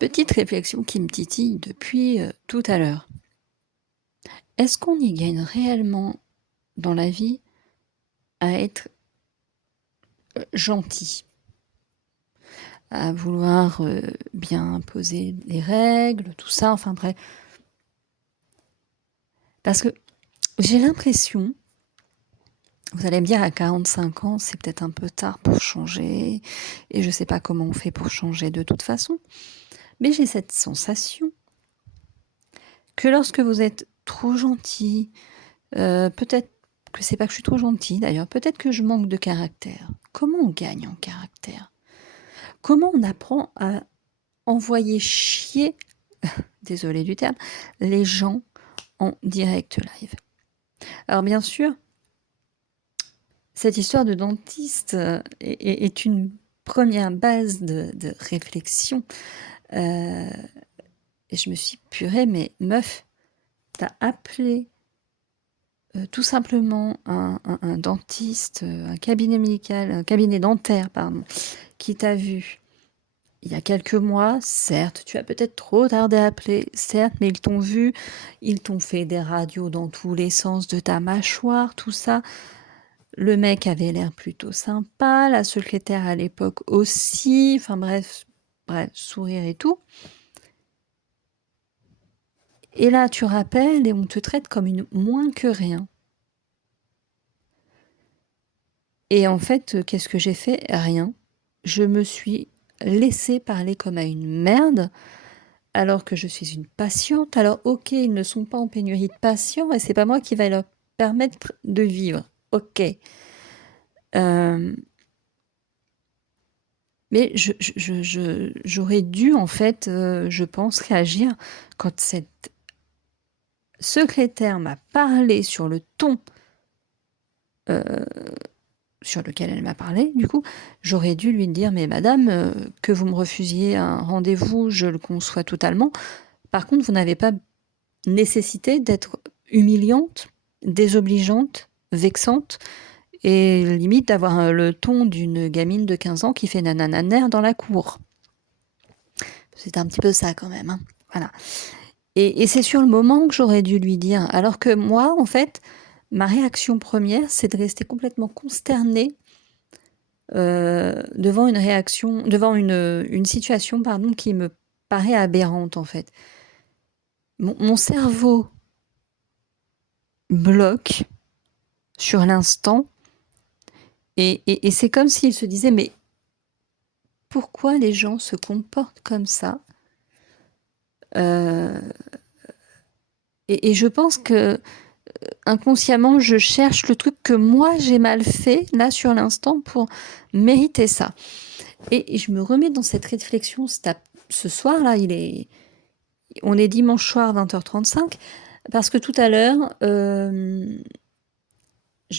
Petite réflexion qui me titille depuis tout à l'heure. Est-ce qu'on y gagne réellement dans la vie à être gentil, à vouloir bien poser les règles, tout ça, enfin bref. Parce que j'ai l'impression, vous allez me dire à 45 ans, c'est peut-être un peu tard pour changer, et je ne sais pas comment on fait pour changer de toute façon, mais j'ai cette sensation que lorsque vous êtes trop gentil, peut-être que c'est pas que je suis trop gentille d'ailleurs, peut-être que je manque de caractère. Comment on gagne en caractère? Comment on apprend à envoyer chier, désolé du terme, les gens en direct live? Alors bien sûr, cette histoire de dentiste est une première base de réflexion. Et je me suis purée, mais meuf, t'as appelé tout simplement un dentiste, un cabinet médical, un cabinet dentaire, pardon, qui t'a vu il y a quelques mois. Certes, tu as peut-être trop tardé à appeler, certes, mais ils t'ont vu, ils t'ont fait des radios dans tous les sens de ta mâchoire, tout ça. Le mec avait l'air plutôt sympa, la secrétaire à l'époque aussi, enfin bref, sourire et tout. Et là, tu rappelles et on te traite comme une moins que rien. Et en fait, qu'est-ce que j'ai fait? Rien. Je me suis laissée parler comme à une merde, alors que je suis une patiente. Alors, ok, ils ne sont pas en pénurie de patients et c'est pas moi qui va leur permettre de vivre. Ok. Mais j'aurais dû, en fait, je pense, réagir quand cette secrétaire m'a parlé sur le ton sur lequel elle m'a parlé, du coup, j'aurais dû lui dire, mais madame, que vous me refusiez un rendez-vous, je le conçois totalement. Par contre, vous n'avez pas nécessité d'être humiliante, désobligeante, vexante, et limite d'avoir le ton d'une gamine de 15 ans qui fait nanananer dans la cour. C'est un petit peu ça quand même, hein. Voilà. Et c'est sur le moment que j'aurais dû lui dire, alors que moi, en fait, ma réaction première, c'est de rester complètement consternée devant une situation, pardon, qui me paraît aberrante en fait. Mon cerveau bloque sur l'instant et c'est comme s'il se disait mais pourquoi les gens se comportent comme ça? Et je pense que inconsciemment je cherche le truc que moi j'ai mal fait là sur l'instant pour mériter ça. Et je me remets dans cette réflexion ce soir là, on est dimanche soir 20h35, parce que tout à l'heure, je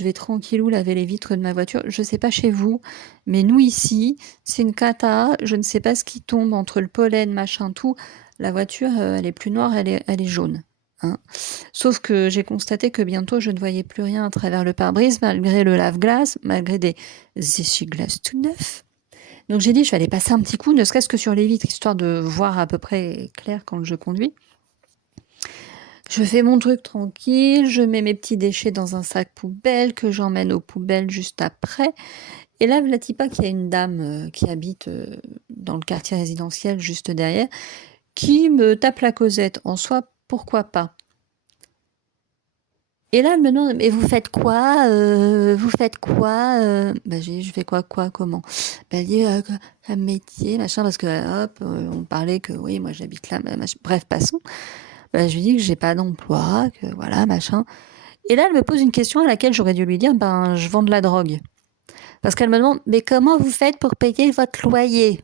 vais tranquillou laver les vitres de ma voiture. Je ne sais pas chez vous, mais nous ici, c'est une cata. Je ne sais pas ce qui tombe entre le pollen, machin, tout. La voiture, elle est plus noire, elle est jaune. Hein. Sauf que j'ai constaté que bientôt, je ne voyais plus rien à travers le pare-brise, malgré le lave-glace, malgré des essuie-glaces tout neufs. Donc j'ai dit, je vais aller passer un petit coup, ne serait-ce que sur les vitres, histoire de voir à peu près clair quand je conduis. Je fais mon truc tranquille, je mets mes petits déchets dans un sac poubelle que j'emmène aux poubelles juste après. Et là, Vlatipa, qu'il y a une dame qui habite dans le quartier résidentiel juste derrière, qui me tape la causette. En soi, pourquoi pas? Et là, elle me demande, mais vous faites quoi? Vous faites quoi? J'ai dit, je fais quoi, comment? Elle dit, un métier, machin, parce que hop, on parlait que oui, moi j'habite là, machin. Bref, passons. Je lui dis que j'ai pas d'emploi, que voilà, machin. Et là, elle me pose une question à laquelle j'aurais dû lui dire, je vends de la drogue. Parce qu'elle me demande, mais comment vous faites pour payer votre loyer?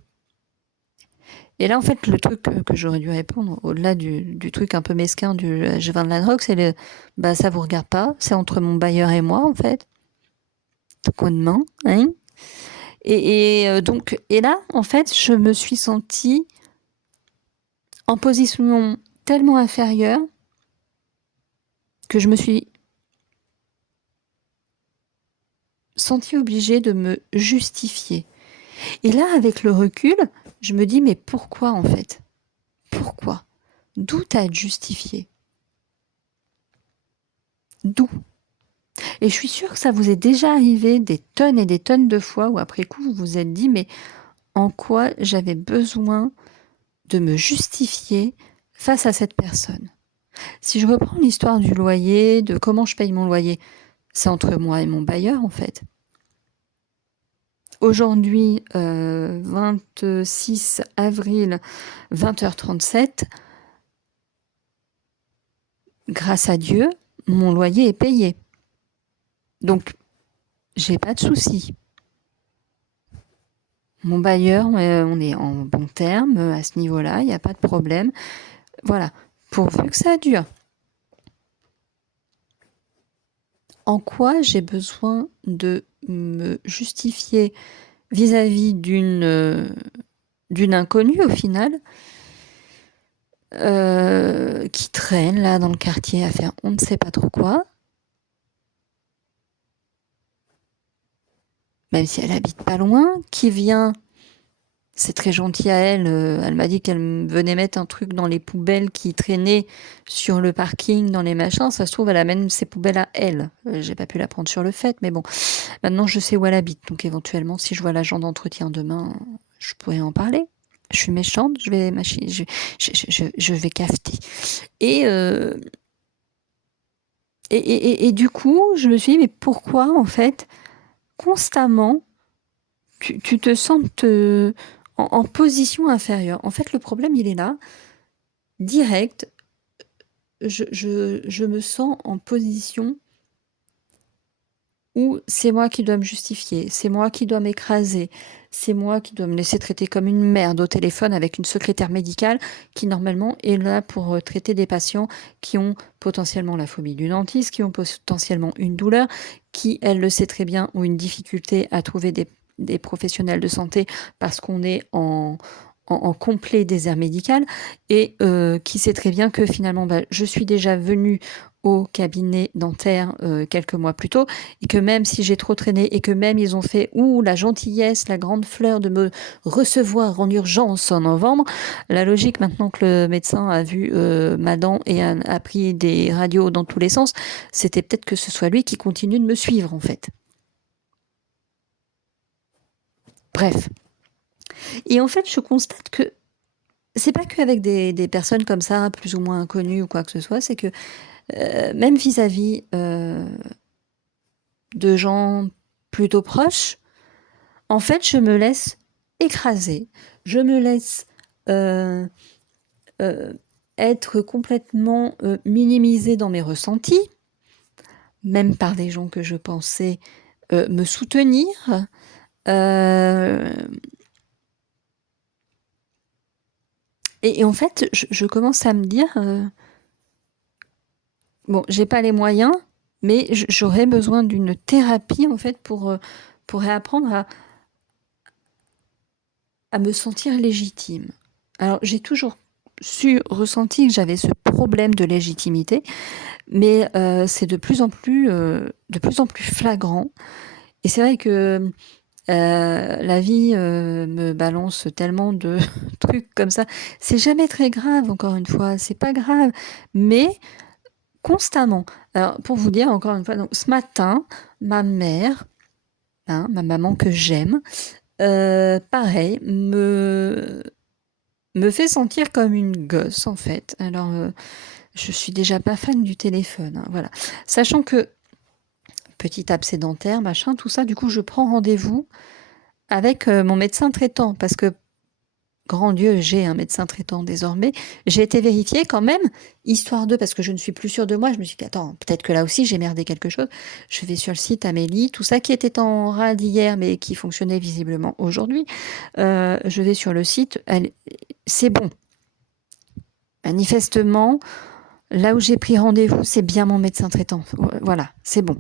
Et là, en fait, le truc que j'aurais dû répondre, au-delà du truc un peu mesquin du je vends de la drogue, c'est ça vous regarde pas, c'est entre mon bailleur et moi, en fait. Coup de main, hein. Et là, en fait, je me suis sentie en position tellement inférieure que je me suis sentie obligée de me justifier. Et là, avec le recul, je me dis, mais pourquoi en fait? pourquoi? D'où t'as justifié? D'où? Et je suis sûre que ça vous est déjà arrivé des tonnes et des tonnes de fois où après coup vous vous êtes dit mais en quoi j'avais besoin de me justifier face à cette personne? Si je reprends l'histoire du loyer, de comment je paye mon loyer, c'est entre moi et mon bailleur en fait. Aujourd'hui, 26 avril, 20h37, grâce à Dieu, mon loyer est payé. Donc, j'ai pas de souci. Mon bailleur, on est en bon terme à ce niveau-là, il n'y a pas de problème. Voilà, pourvu que ça dure. En quoi j'ai besoin de me justifier vis-à-vis d'une inconnue au final, qui traîne là dans le quartier à faire on ne sait pas trop quoi, même si elle habite pas loin, qui vient, c'est très gentil à elle, elle m'a dit qu'elle venait mettre un truc dans les poubelles qui traînaient sur le parking, dans les machins, ça se trouve elle amène ses poubelles à elle. J'ai pas pu la prendre sur le fait, mais bon, maintenant je sais où elle habite, donc éventuellement si je vois l'agent d'entretien demain, je pourrais en parler. Je suis méchante, je vais cafeter. Et du coup, je me suis dit, mais pourquoi, en fait, constamment, tu te sens en position inférieure? En fait, le problème, il est là. Direct, je me sens en position où c'est moi qui dois me justifier, c'est moi qui dois m'écraser, c'est moi qui dois me laisser traiter comme une merde au téléphone avec une secrétaire médicale qui normalement est là pour traiter des patients qui ont potentiellement la phobie du dentiste, qui ont potentiellement une douleur, qui, elle le sait très bien, ont une difficulté à trouver des professionnels de santé parce qu'on est en complet désert médical et qui sait très bien que finalement je suis déjà venue au cabinet dentaire quelques mois plus tôt et que même si j'ai trop traîné et que même ils ont fait la gentillesse, la grande fleur de me recevoir en urgence en novembre, la logique maintenant que le médecin a vu ma dent et a pris des radios dans tous les sens, c'était peut-être que ce soit lui qui continue de me suivre en fait. Bref. Et en fait, je constate que c'est pas qu'avec des personnes comme ça, plus ou moins inconnues ou quoi que ce soit, c'est que même vis-à-vis de gens plutôt proches, en fait, je me laisse écraser, je me laisse être complètement minimisée dans mes ressentis, même par des gens que je pensais me soutenir. Et en fait, je commence à me dire, bon, j'ai pas les moyens, mais j'aurais besoin d'une thérapie en fait pour réapprendre à me sentir légitime. Alors j'ai toujours ressenti que j'avais ce problème de légitimité, mais c'est de plus en plus flagrant. Et c'est vrai que la vie me balance tellement de trucs comme ça. C'est jamais très grave, encore une fois, c'est pas grave, mais constamment. Alors, pour vous dire, encore une fois, donc, ce matin, ma mère, ma maman que j'aime, pareil, me fait sentir comme une gosse, en fait. Alors, je suis déjà pas fan du téléphone, hein, voilà. Sachant que, petit abcès dentaire, machin, tout ça, du coup, je prends rendez-vous avec mon médecin traitant, parce que grand Dieu, j'ai un médecin traitant désormais. J'ai été vérifiée quand même, histoire de, parce que je ne suis plus sûre de moi. Je me suis dit, attends, peut-être que là aussi j'ai merdé quelque chose. Je vais sur le site Amélie, tout ça qui était en rade hier, mais qui fonctionnait visiblement aujourd'hui. Je vais sur le site, c'est bon. Manifestement, là où j'ai pris rendez-vous, c'est bien mon médecin traitant. Voilà, c'est bon.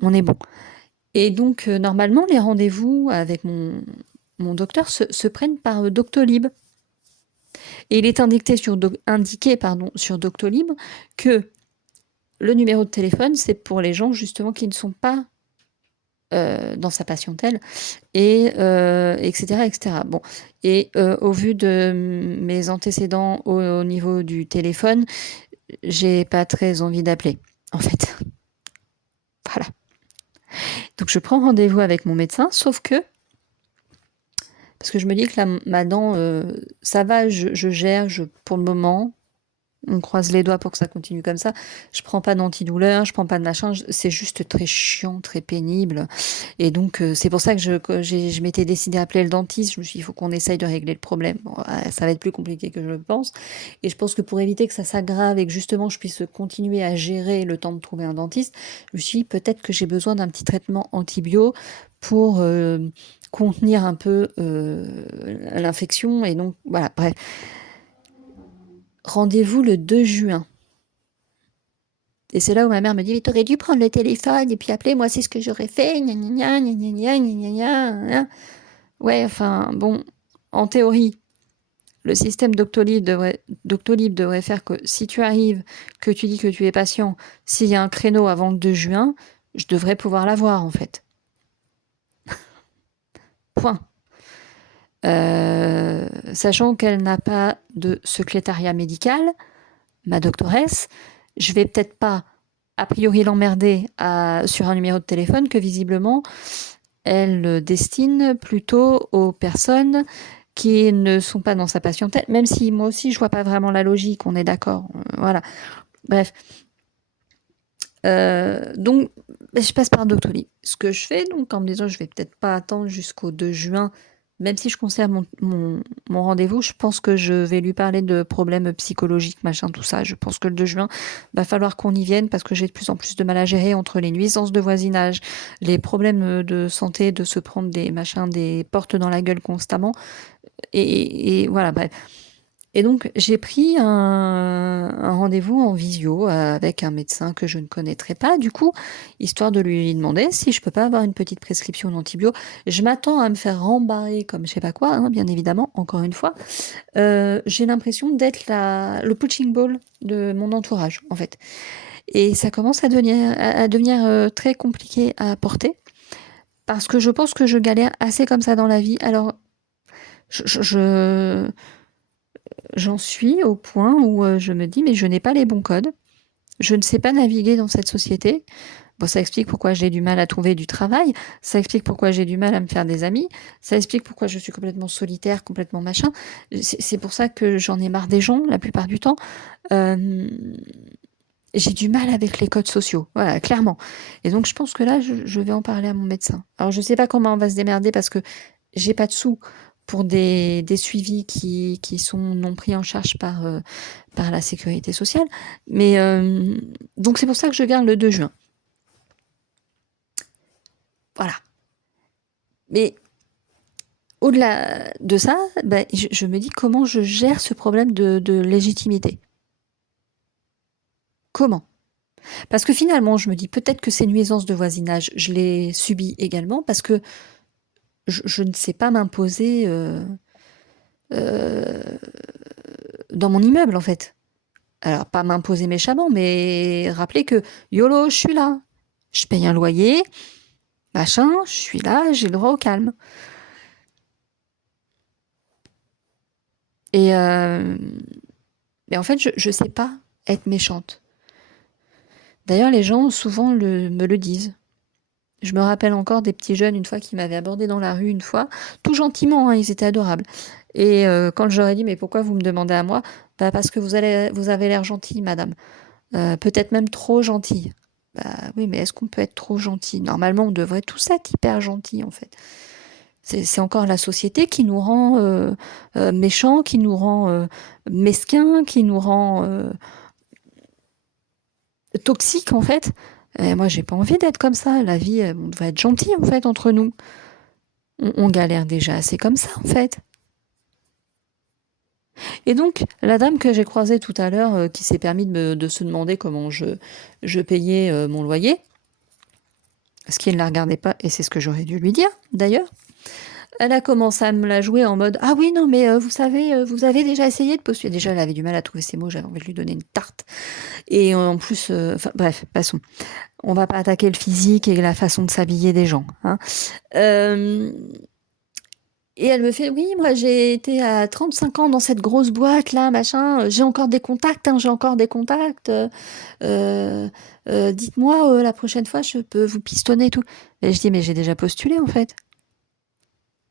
On est bon. Et donc, normalement, les rendez-vous avec mon docteur se prennent par Doctolib. Et il est indiqué sur Doctolib que le numéro de téléphone, c'est pour les gens justement qui ne sont pas dans sa patientèle et etc., etc. Bon, et au vu de mes antécédents au niveau du téléphone, j'ai pas très envie d'appeler, en fait. Voilà. Donc je prends rendez-vous avec mon médecin, sauf que parce que je me dis que ma dent, ça va, je gère, pour le moment. On croise les doigts pour que ça continue comme ça. Je prends pas d'antidouleur, je prends pas de machin. C'est juste très chiant, très pénible. Et donc, c'est pour ça que je m'étais décidée à appeler le dentiste. Je me suis dit, il faut qu'on essaye de régler le problème. Bon, ça va être plus compliqué que je le pense. Et je pense que pour éviter que ça s'aggrave et que justement je puisse continuer à gérer le temps de trouver un dentiste, je me suis dit, peut-être que j'ai besoin d'un petit traitement antibio pour contenir un peu l'infection. Et donc, voilà, bref. Rendez-vous le 2 juin. Et c'est là où ma mère me dit, mais t'aurais dû prendre le téléphone et puis appeler, moi c'est ce que j'aurais fait, gna gna gna, gna gna gna, gna gna gna. Ouais, enfin, bon, en théorie, le système Doctolib devrait faire que si tu arrives, que tu dis que tu es patient, s'il y a un créneau avant le 2 juin, je devrais pouvoir l'avoir, en fait. Point. Sachant qu'elle n'a pas de secrétariat médical, ma doctoresse, je vais peut-être pas a priori l'emmerder sur un numéro de téléphone que visiblement elle destine plutôt aux personnes qui ne sont pas dans sa patientèle, même si moi aussi je vois pas vraiment la logique, on est d'accord, voilà. Bref. Donc je passe par Doctolib. Ce que je fais donc en me disant je vais peut-être pas attendre jusqu'au 2 juin, même si je conserve mon rendez-vous, je pense que je vais lui parler de problèmes psychologiques, machin, tout ça. Je pense que le 2 juin, va falloir qu'on y vienne parce que j'ai de plus en plus de mal à gérer entre les nuisances de voisinage, les problèmes de santé, de se prendre des portes dans la gueule constamment. Et voilà, bref. Et donc, j'ai pris un rendez-vous en visio avec un médecin que je ne connaîtrais pas, du coup, histoire de lui demander si je peux pas avoir une petite prescription d'antibio. Je m'attends à me faire rembarrer comme je sais pas quoi, hein, bien évidemment, encore une fois. J'ai l'impression d'être le punching ball de mon entourage, en fait. Et ça commence à devenir très compliqué à porter, parce que je pense que je galère assez comme ça dans la vie. Alors, j'en suis au point où je me dis, mais je n'ai pas les bons codes. Je ne sais pas naviguer dans cette société. Bon, ça explique pourquoi j'ai du mal à trouver du travail. Ça explique pourquoi j'ai du mal à me faire des amis. Ça explique pourquoi je suis complètement solitaire, complètement machin. C'est pour ça que j'en ai marre des gens la plupart du temps. J'ai du mal avec les codes sociaux, voilà, clairement. Et donc je pense que là, je vais en parler à mon médecin. Alors je sais pas comment on va se démerder parce que j'ai pas de sous pour des suivis qui sont non pris en charge par la sécurité sociale. Mais donc c'est pour ça que je garde le 2 juin. Voilà. Mais au-delà de ça, je me dis comment je gère ce problème de légitimité. Comment? Parce que finalement, je me dis peut-être que ces nuisances de voisinage, je les subis également parce que je ne sais pas m'imposer dans mon immeuble, en fait. Alors, pas m'imposer méchamment, mais rappeler que YOLO, je suis là. Je paye un loyer, machin, je suis là, j'ai le droit au calme. Et mais en fait, je sais pas être méchante. D'ailleurs, les gens souvent me le disent. Je me rappelle encore des petits jeunes une fois qui m'avaient abordé dans la rue une fois, tout gentiment, hein, ils étaient adorables. Et quand je leur ai dit mais pourquoi vous me demandez à moi? Bah parce que vous avez l'air gentille, madame. Peut-être même trop gentille. Bah oui, mais est-ce qu'on peut être trop gentil? Normalement, on devrait tous être hyper gentils, en fait. C'est encore la société qui nous rend méchants, qui nous rend mesquins, qui nous rend toxiques, en fait. Et moi, j'ai pas envie d'être comme ça. La vie, on devrait être gentil, en fait, entre nous. On galère déjà assez comme ça, en fait. Et donc, la dame que j'ai croisée tout à l'heure, qui s'est permis de se demander comment je payais mon loyer, ce qui ne la regardait pas, et c'est ce que j'aurais dû lui dire, d'ailleurs, Elle a commencé à me la jouer en mode: «Ah oui, non, mais vous savez, vous avez déjà essayé de postuler?» Déjà, elle avait du mal à trouver ses mots, j'avais envie de lui donner une tarte et en plus, enfin bref, passons. On va pas attaquer le physique et la façon de s'habiller des gens, hein. Hem Et elle me fait: «Oui, moi j'ai été à 35 ans dans cette grosse boîte là, machin, j'ai encore des contacts, hein, j'ai encore des contacts, heu dites-moi, la prochaine fois je peux vous pistonner et tout». Et je dis: «Mais j'ai déjà postulé en fait».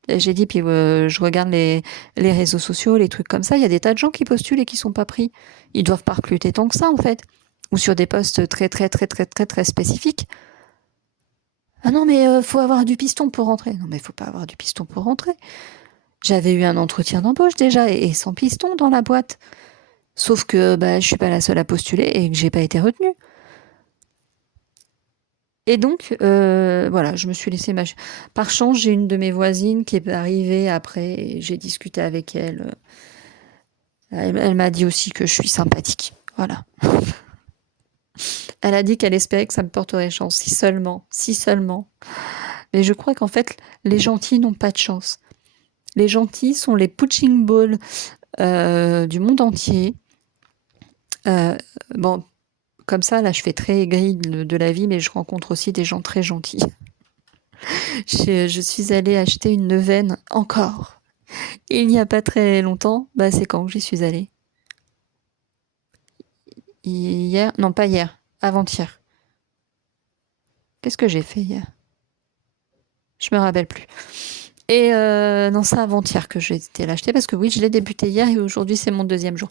Et j'ai dit: «Puis, je regarde les réseaux sociaux, les trucs comme ça, il y a des tas de gens qui postulent et qui sont pas pris. Ils doivent pas recruter tant que ça en fait. Ou sur des postes très, très, très, très, très, très spécifiques». «Ah non mais, faut avoir du piston pour rentrer». Non mais faut pas avoir du piston pour rentrer. J'avais eu un entretien d'embauche déjà et sans piston dans la boîte. Sauf que bah, je suis pas la seule à postuler et que j'ai pas été retenue. Et donc, voilà, je me suis laissée Par chance, j'ai une de mes voisines qui est arrivée après et j'ai discuté avec elle. Elle m'a dit aussi que je suis sympathique. Voilà. Elle a dit qu'elle espérait que ça me porterait chance, si seulement, si seulement. Mais je crois qu'en fait, les gentils n'ont pas de chance. Les gentils sont les punching balls du monde entier. Bon, comme ça, là, je fais très grille de la vie, mais je rencontre aussi des gens très gentils. Je suis allée acheter une neuvaine encore. Il n'y a pas très longtemps. Bah, c'est quand que j'y suis allée? Hier? Non, pas hier. Avant-hier. Qu'est-ce que j'ai fait hier? Je me rappelle plus. Et non, c'est avant-hier que j'ai été l'acheter parce que oui, je l'ai débuté hier et aujourd'hui c'est mon deuxième jour.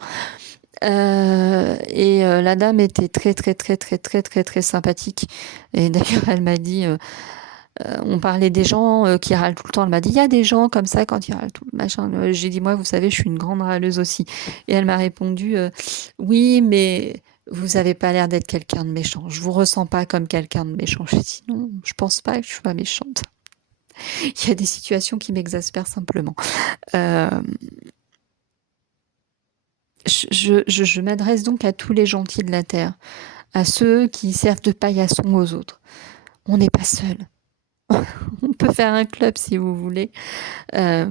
Et la dame était très très très très très très très sympathique. Et d'ailleurs, elle m'a dit, on parlait des gens qui râlent tout le temps. Elle m'a dit, il y a des gens comme ça quand ils râlent tout machin. J'ai dit, moi, vous savez, je suis une grande râleuse aussi. Et elle m'a répondu, oui, mais vous avez pas l'air d'être quelqu'un de méchant. Je vous ressens pas comme quelqu'un de méchant. J'ai dit, non, je pense pas que je suis pas méchante. Il y a des situations qui m'exaspèrent simplement. Euh, je m'adresse donc à tous les gentils de la Terre, à ceux qui servent de paillasson aux autres. On n'est pas seul. On peut faire un club si vous voulez. Euh,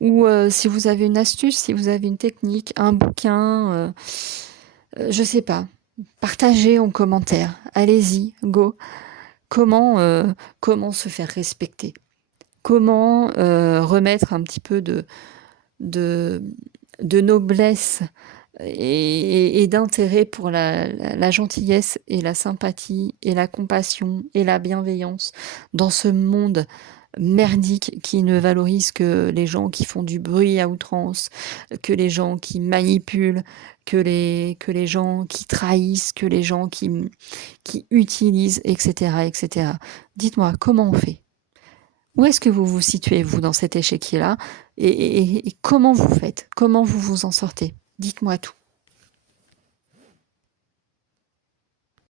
ou si vous avez une astuce, si vous avez une technique, un bouquin, je sais pas. Partagez en commentaire. Allez-y, go. Comment se faire respecter? Comment remettre un petit peu de, de noblesse et d'intérêt pour la gentillesse et la sympathie et la compassion et la bienveillance dans ce monde merdique qui ne valorise que les gens qui font du bruit à outrance, que les gens qui manipulent, que les gens qui trahissent, que les gens qui utilisent, etc., etc. Dites-moi, comment on fait? Où est-ce que vous vous situez, vous, dans cet échiquier-là et comment vous faites? Comment vous vous en sortez? Dites-moi tout.